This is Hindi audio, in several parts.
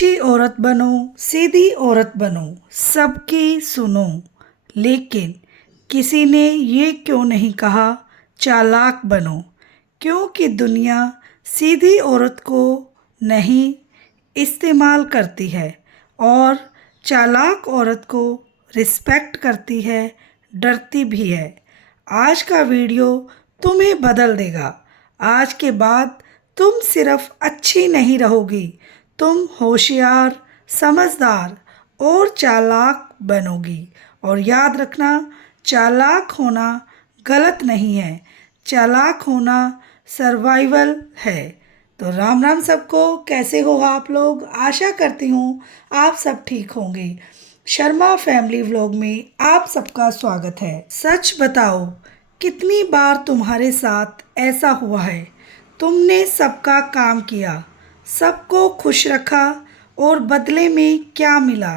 अच्छी औरत बनो, सीधी औरत बनो, सबकी सुनो। लेकिन किसी ने ये क्यों नहीं कहा चालाक बनो, क्योंकि दुनिया सीधी औरत को नहीं इस्तेमाल करती है और चालाक औरत को रिस्पेक्ट करती है, डरती भी है। आज का वीडियो तुम्हें बदल देगा। आज के बाद तुम सिर्फ अच्छी नहीं रहोगी, तुम होशियार, समझदार और चालाक बनोगी। और याद रखना, चालाक होना गलत नहीं है, चालाक होना सर्वाइवल है। तो राम राम सबको, कैसे हो आप लोग? आशा करती हूँ आप सब ठीक होंगे। शर्मा फैमिली व्लॉग में आप सबका स्वागत है। सच बताओ, कितनी बार तुम्हारे साथ ऐसा हुआ है? तुमने सबका काम किया, सबको खुश रखा और बदले में क्या मिला?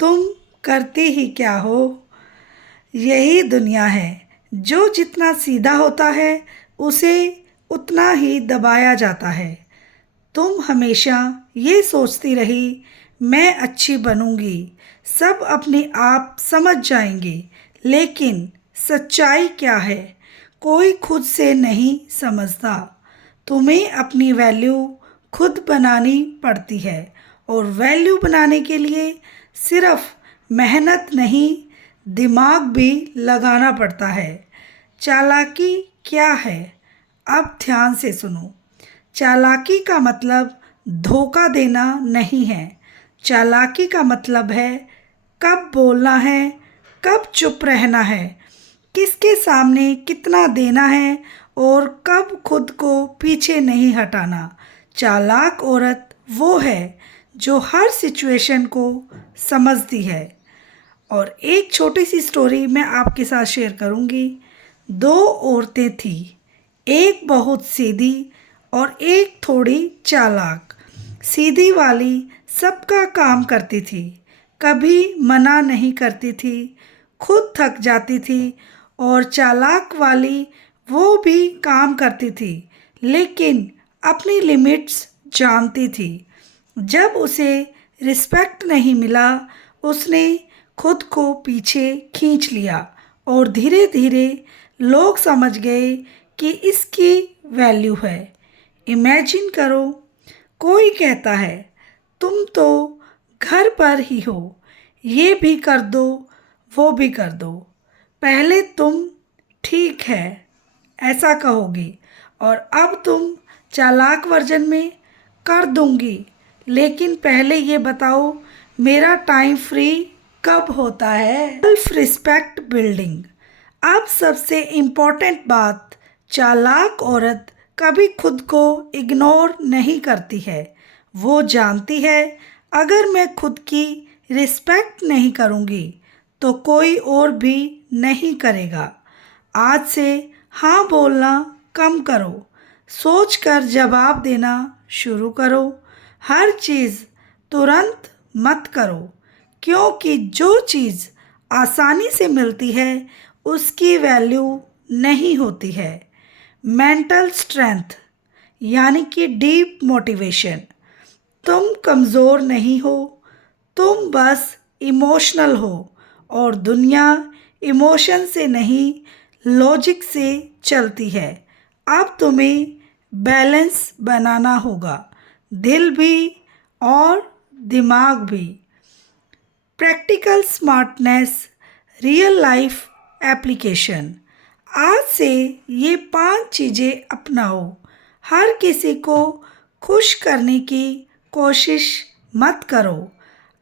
तुम करते ही क्या हो? यही दुनिया है। जो जितना सीधा होता है उसे उतना ही दबाया जाता है। तुम हमेशा ये सोचती रही, मैं अच्छी बनूंगी, सब अपने आप समझ जाएंगे। लेकिन सच्चाई क्या है? कोई खुद से नहीं समझता। तुम्हें अपनी वैल्यू खुद बनानी पड़ती है और वैल्यू बनाने के लिए सिर्फ मेहनत नहीं, दिमाग भी लगाना पड़ता है। चालाकी क्या है? अब ध्यान से सुनो। चालाकी का मतलब धोखा देना नहीं है। चालाकी का मतलब है कब बोलना है, कब चुप रहना है, किसके सामने कितना देना है और कब खुद को पीछे नहीं हटाना। चालाक औरत वो है जो हर सिचुएशन को समझती है। और एक छोटी सी स्टोरी मैं आपके साथ शेयर करूंगी। दो औरतें थी, एक बहुत सीधी और एक थोड़ी चालाक। सीधी वाली सबका काम करती थी, कभी मना नहीं करती थी, खुद थक जाती थी। और चालाक वाली वो भी काम करती थी, लेकिन अपनी लिमिट्स जानती थी। जब उसे रिस्पेक्ट नहीं मिला, उसने खुद को पीछे खींच लिया और धीरे धीरे लोग समझ गए कि इसकी वैल्यू है। इमेजिन करो, कोई कहता है तुम तो घर पर ही हो, ये भी कर दो, वो भी कर दो, पहले तुम ठीक है ऐसा कहोगी, और अब तुम चालाक वर्जन में कर दूंगी, लेकिन पहले ये बताओ मेरा टाइम फ्री कब होता है? Self respect building. अब सबसे इम्पोर्टेंट बात, चालाक औरत कभी खुद को इग्नोर नहीं करती है। वो जानती है अगर मैं खुद की रिस्पेक्ट नहीं करूँगी तो कोई और भी नहीं करेगा। आज से हाँ बोलना कम करो, सोच कर जवाब देना शुरू करो। हर चीज़ तुरंत मत करो, क्योंकि जो चीज़ आसानी से मिलती है उसकी वैल्यू नहीं होती है। मेंटल स्ट्रेंथ यानी कि डीप मोटिवेशन। तुम कमज़ोर नहीं हो, तुम बस इमोशनल हो, और दुनिया इमोशन से नहीं, लॉजिक से चलती है। अब तुम्हें बैलेंस बनाना होगा, दिल भी और दिमाग भी। Practical smartness, real life application. आज से ये 5 चीज़ें अपनाओ। हर किसी को खुश करने की कोशिश मत करो,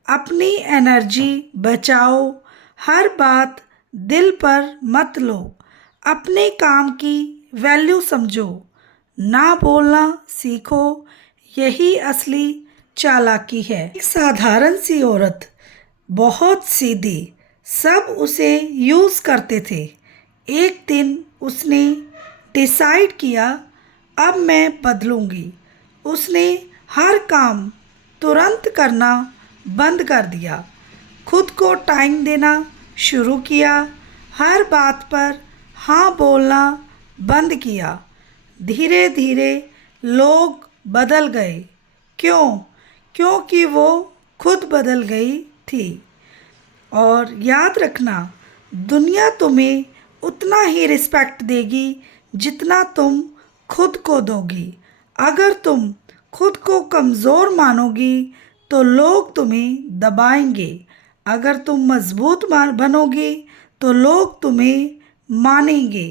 अपनी एनर्जी बचाओ, हर बात दिल पर मत लो, अपने काम की वैल्यू समझो, ना बोलना सीखो, यही असली चालाकी है। एक साधारण सी औरत, बहुत सीधी, सब उसे यूज़ करते थे। एक दिन उसने डिसाइड किया, अब मैं बदलूंगी। उसने हर काम तुरंत करना बंद कर दिया, खुद को टाइम देना शुरू किया, हर बात पर हाँ बोलना बंद किया। धीरे धीरे लोग बदल गए। क्यों? क्योंकि वो खुद बदल गई थी। और याद रखना, दुनिया तुम्हें उतना ही रिस्पेक्ट देगी जितना तुम खुद को दोगी। अगर तुम खुद को कमज़ोर मानोगी तो लोग तुम्हें दबाएंगे। अगर तुम मजबूत बनोगी तो लोग तुम्हें मानेंगे।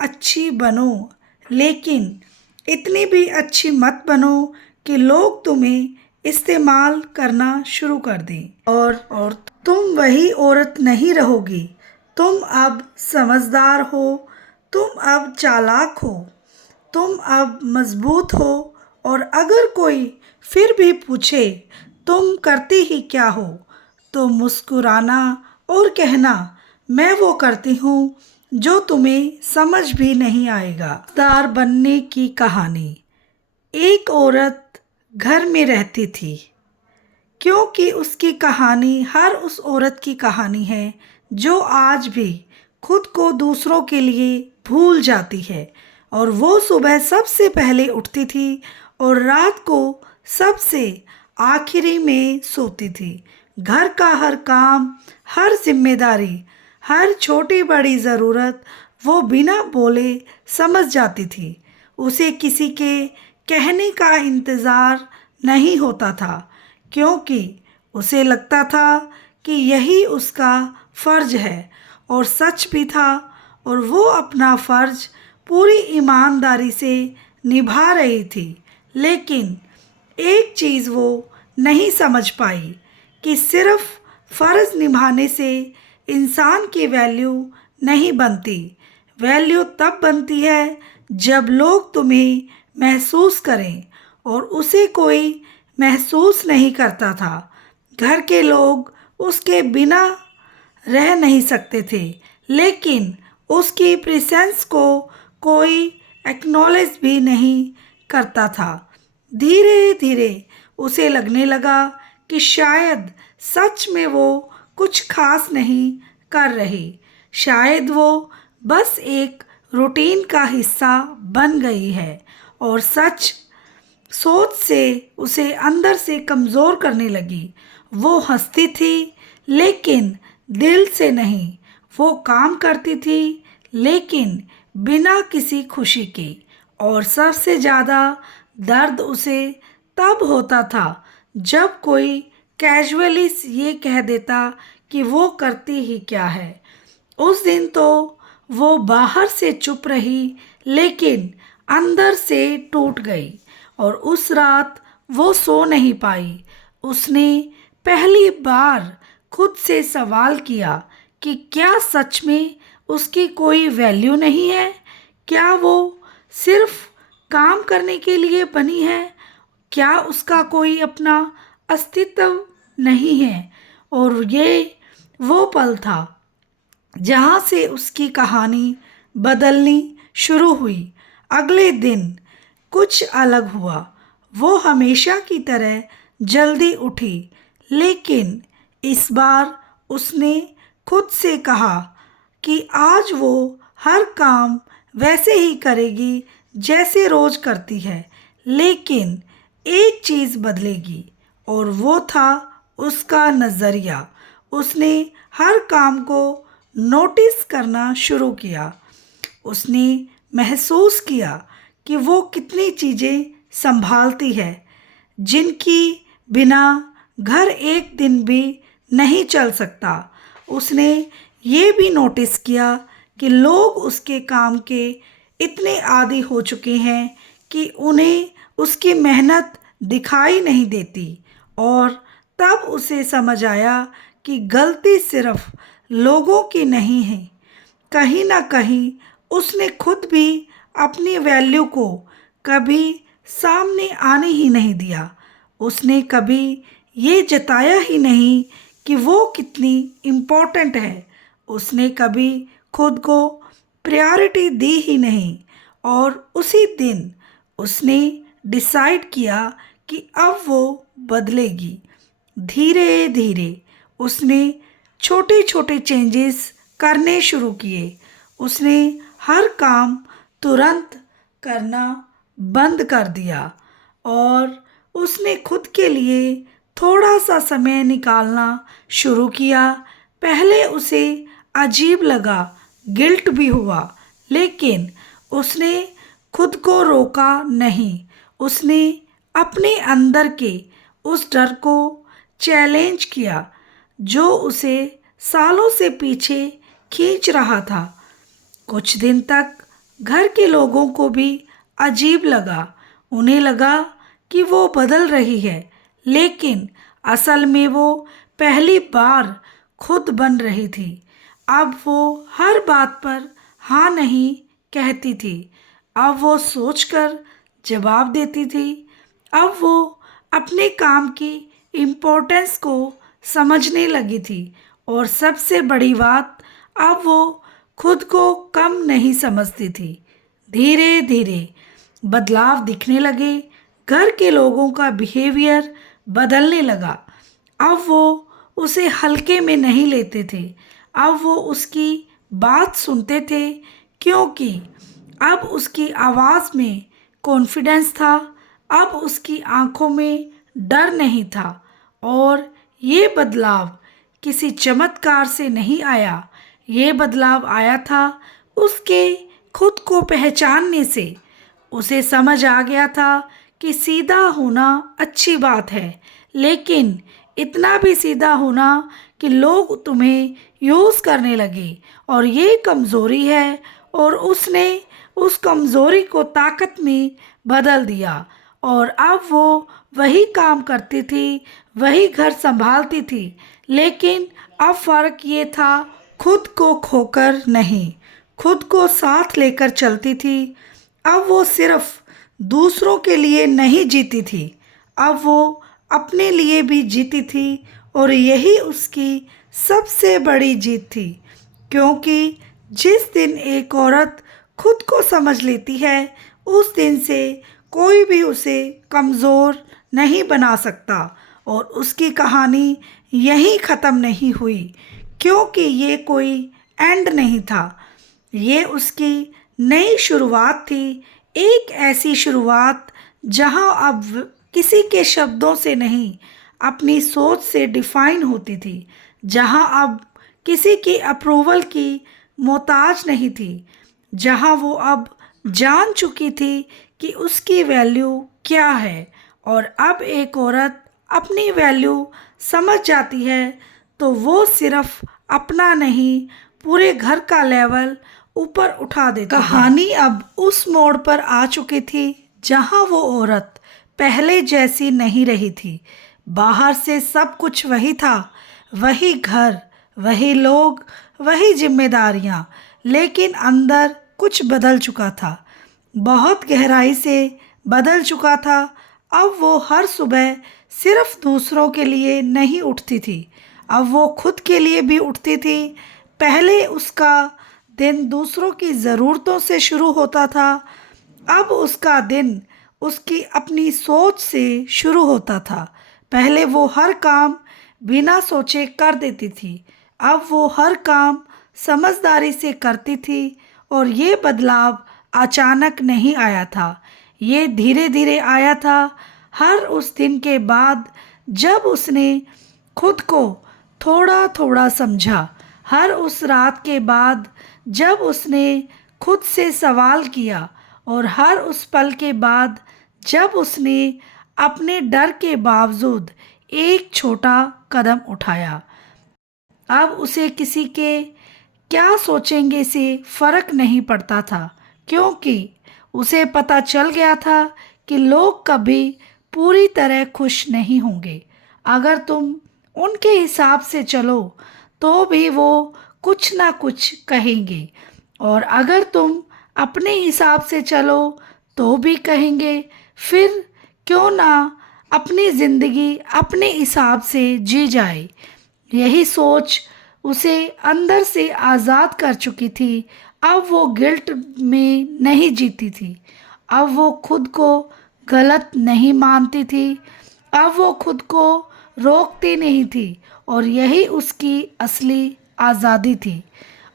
अच्छी बनो, लेकिन इतनी भी अच्छी मत बनो कि लोग तुम्हें इस्तेमाल करना शुरू कर दें। और तुम वही औरत नहीं रहोगी। तुम अब समझदार हो, तुम अब चालाक हो, तुम अब मजबूत हो। और अगर कोई फिर भी पूछे तुम करती ही क्या हो, तो मुस्कुराना और कहना, मैं वो करती हूँ जो तुम्हें समझ भी नहीं आएगा। दार बनने की कहानी। एक औरत घर में रहती थी, क्योंकि उसकी कहानी हर उस औरत की कहानी है जो आज भी खुद को दूसरों के लिए भूल जाती है। और वो सुबह सबसे पहले उठती थी और रात को सबसे आखिरी में सोती थी। घर का हर काम, हर जिम्मेदारी, हर छोटी बड़ी ज़रूरत वो बिना बोले समझ जाती थी। उसे किसी के कहने का इंतज़ार नहीं होता था, क्योंकि उसे लगता था कि यही उसका फ़र्ज है। और सच भी था। और वो अपना फ़र्ज पूरी ईमानदारी से निभा रही थी। लेकिन एक चीज़ वो नहीं समझ पाई कि सिर्फ फ़र्ज निभाने से इंसान की वैल्यू नहीं बनती। वैल्यू तब बनती है जब लोग तुम्हें महसूस करें, और उसे कोई महसूस नहीं करता था। घर के लोग उसके बिना रह नहीं सकते थे, लेकिन उसकी प्रेजेंस को कोई एक्नॉलेज भी नहीं करता था। धीरे धीरे उसे लगने लगा कि शायद सच में वो कुछ खास नहीं कर रही। शायद वो बस एक रूटीन का हिस्सा बन गई है। और सच सोच से उसे अंदर से कमज़ोर करने लगी। वो हंसती थी, लेकिन दिल से नहीं। वो काम करती थी, लेकिन बिना किसी खुशी के। और सबसे ज़्यादा दर्द उसे तब होता था जब कोई कैजुअली ये कह देता कि वो करती ही क्या है। उस दिन तो वो बाहर से चुप रही, लेकिन अंदर से टूट गई। और उस रात वो सो नहीं पाई। उसने पहली बार खुद से सवाल किया कि क्या सच में उसकी कोई वैल्यू नहीं है? क्या वो सिर्फ काम करने के लिए बनी है? क्या उसका कोई अपना अस्तित्व नहीं है? और ये वो पल था जहाँ से उसकी कहानी बदलनी शुरू हुई। अगले दिन कुछ अलग हुआ। वो हमेशा की तरह जल्दी उठी, लेकिन इस बार उसने खुद से कहा कि आज वो हर काम वैसे ही करेगी जैसे रोज करती है। लेकिन एक चीज़ बदलेगी, और वो था उसका नज़रिया। उसने हर काम को नोटिस करना शुरू किया। उसने महसूस किया कि वो कितनी चीज़ें संभालती है जिनकी बिना घर एक दिन भी नहीं चल सकता। उसने ये भी नोटिस किया कि लोग उसके काम के इतने आदी हो चुके हैं कि उन्हें उसकी मेहनत दिखाई नहीं देती। और तब उसे समझ आया कि गलती सिर्फ लोगों की नहीं है। कहीं ना कहीं उसने खुद भी अपनी वैल्यू को कभी सामने आने ही नहीं दिया। उसने कभी ये जताया ही नहीं कि वो कितनी इम्पोर्टेंट है। उसने कभी खुद को प्रायोरिटी दी ही नहीं। और उसी दिन उसने डिसाइड किया कि अब वो बदलेगी। धीरे धीरे उसने छोटे छोटे चेंजेस करने शुरू किए। उसने हर काम तुरंत करना बंद कर दिया, और उसने खुद के लिए थोड़ा सा समय निकालना शुरू किया। पहले उसे अजीब लगा, गिल्ट भी हुआ, लेकिन उसने खुद को रोका नहीं। उसने अपने अंदर के उस डर को चैलेंज किया जो उसे सालों से पीछे खींच रहा था। कुछ दिन तक घर के लोगों को भी अजीब लगा। उन्हें लगा कि वो बदल रही है, लेकिन असल में वो पहली बार खुद बन रही थी। अब वो हर बात पर हाँ नहीं कहती थी। अब वो सोचकर जवाब देती थी। अब वो अपने काम की इम्पोर्टेंस को समझने लगी थी, और सबसे बड़ी बात, अब वो खुद को कम नहीं समझती थी। धीरे धीरे बदलाव दिखने लगे। घर के लोगों का बिहेवियर बदलने लगा। अब वो उसे हल्के में नहीं लेते थे। अब वो उसकी बात सुनते थे, क्योंकि अब उसकी आवाज़ में कॉन्फिडेंस था। अब उसकी आंखों में डर नहीं था। और ये बदलाव किसी चमत्कार से नहीं आया। ये बदलाव आया था उसके खुद को पहचानने से। उसे समझ आ गया था कि सीधा होना अच्छी बात है, लेकिन इतना भी सीधा होना कि लोग तुम्हें यूज़ करने लगे, और ये कमज़ोरी है। और उसने उस कमज़ोरी को ताकत में बदल दिया, और अब वो वही काम करती थी, वही घर संभालती थी, लेकिन अब फ़र्क ये था, खुद को खोकर नहीं, खुद को साथ लेकर चलती थी। अब वो सिर्फ दूसरों के लिए नहीं जीती थी, अब वो अपने लिए भी जीती थी। और यही उसकी सबसे बड़ी जीत थी, क्योंकि जिस दिन एक औरत खुद को समझ लेती है, उस दिन से कोई भी उसे कमज़ोर नहीं बना सकता। और उसकी कहानी यहीं ख़त्म नहीं हुई, क्योंकि ये कोई एंड नहीं था। ये उसकी नई शुरुआत थी। एक ऐसी शुरुआत जहां अब किसी के शब्दों से नहीं, अपनी सोच से डिफाइन होती थी। जहां अब किसी की अप्रूवल की मोहताज नहीं थी। जहां वो अब जान चुकी थी कि उसकी वैल्यू क्या है। और अब एक औरत अपनी वैल्यू समझ जाती है, तो वो सिर्फ अपना नहीं, पूरे घर का लेवल ऊपर उठा देती है। कहानी अब उस मोड़ पर आ चुकी थी जहां वो औरत पहले जैसी नहीं रही थी। बाहर से सब कुछ वही था, वही घर, वही लोग, वही जिम्मेदारियां, लेकिन अंदर कुछ बदल चुका था, बहुत गहराई से बदल चुका था। अब वो हर सुबह सिर्फ दूसरों के लिए नहीं उठती थी, अब वो खुद के लिए भी उठती थी। पहले उसका दिन दूसरों की ज़रूरतों से शुरू होता था, अब उसका दिन उसकी अपनी सोच से शुरू होता था। पहले वो हर काम बिना सोचे कर देती थी, अब वो हर काम समझदारी से करती थी। और ये बदलाव अचानक नहीं आया था, ये धीरे धीरे आया था। हर उस दिन के बाद जब उसने खुद को थोड़ा थोड़ा समझा, हर उस रात के बाद जब उसने खुद से सवाल किया, और हर उस पल के बाद जब उसने अपने डर के बावजूद एक छोटा कदम उठाया। अब उसे किसी के क्या सोचेंगे से फर्क नहीं पड़ता था, क्योंकि उसे पता चल गया था कि लोग कभी पूरी तरह खुश नहीं होंगे। अगर तुम उनके हिसाब से चलो तो भी वो कुछ ना कुछ कहेंगे, और अगर तुम अपने हिसाब से चलो तो भी कहेंगे। फिर क्यों ना अपनी ज़िंदगी अपने हिसाब से जी जाए। यही सोच उसे अंदर से आज़ाद कर चुकी थी। अब वो गिल्ट में नहीं जीती थी, अब वो खुद को गलत नहीं मानती थी, अब वो खुद को रोकती नहीं थी। और यही उसकी असली आज़ादी थी।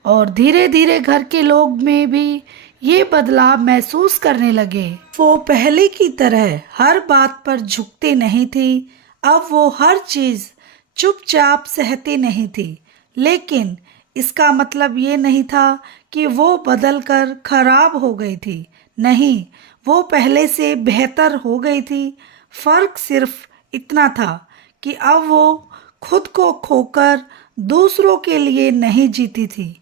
और धीरे धीरे घर के लोग में भी ये बदलाव महसूस करने लगे। वो पहले की तरह हर बात पर झुकते नहीं थी। अब वो हर चीज़ चुपचाप सहती नहीं थी, लेकिन इसका मतलब ये नहीं था कि वो बदलकर खराब हो गई थी। नहीं, वो पहले से बेहतर हो गई थी। फर्क सिर्फ इतना था कि अब वो खुद को खोकर दूसरों के लिए नहीं जीती थी।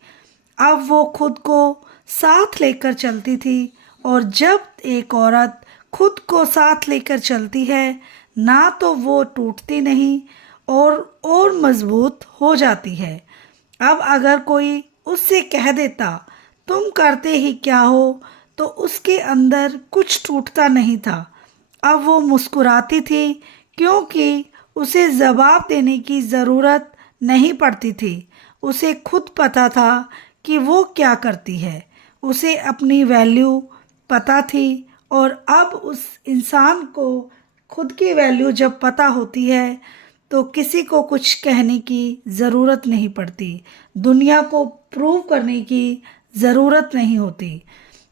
अब वो खुद को साथ लेकर चलती थी, और जब एक औरत खुद को साथ लेकर चलती है, ना तो वो टूटती नहीं और मजबूत हो जाती है। अब अगर कोई उससे कह देता तुम करते ही क्या हो, तो उसके अंदर कुछ टूटता नहीं था। अब वो मुस्कुराती थी, क्योंकि उसे जवाब देने की ज़रूरत नहीं पड़ती थी। उसे खुद पता था कि वो क्या करती है। उसे अपनी वैल्यू पता थी, और अब उस इंसान को खुद की वैल्यू जब पता होती है तो किसी को कुछ कहने की ज़रूरत नहीं पड़ती। दुनिया को प्रूव करने की ज़रूरत नहीं होती।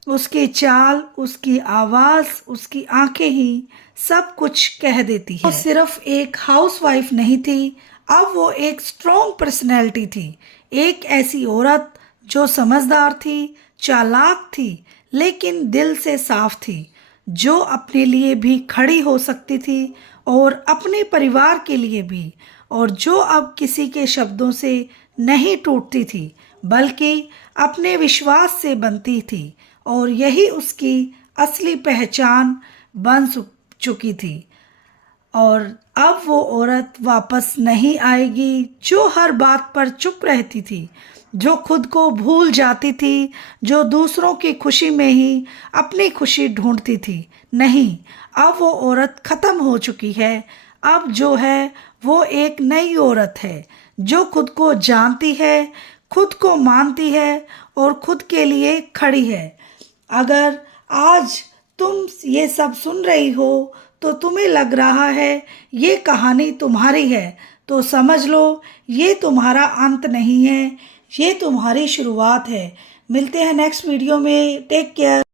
उसकी चाल, उसकी आवाज़, उसकी आंखें ही सब कुछ कह देती है। वो सिर्फ एक हाउसवाइफ नहीं थी, अब वो एक स्ट्रॉन्ग पर्सनैलिटी थी। एक ऐसी औरत जो समझदार थी, चालाक थी, लेकिन दिल से साफ थी, जो अपने लिए भी खड़ी हो सकती थी और अपने परिवार के लिए भी, और जो अब किसी के शब्दों से नहीं टूटती थी, बल्कि अपने विश्वास से बनती थी। और यही उसकी असली पहचान बन चुकी थी। और अब वो औरत वापस नहीं आएगी जो हर बात पर चुप रहती थी, जो खुद को भूल जाती थी, जो दूसरों की खुशी में ही अपनी खुशी ढूंढती थी। नहीं, अब वो औरत खत्म हो चुकी है। अब जो है वो एक नई औरत है, जो खुद को जानती है, खुद को मानती है और खुद के लिए खड़ी है। अगर आज तुम ये सब सुन रही हो तो तुम्हें लग रहा है ये कहानी तुम्हारी है, तो समझ लो ये तुम्हारा अंत नहीं है, ये तुम्हारी शुरुआत है। मिलते हैं नेक्स्ट वीडियो में। Take care.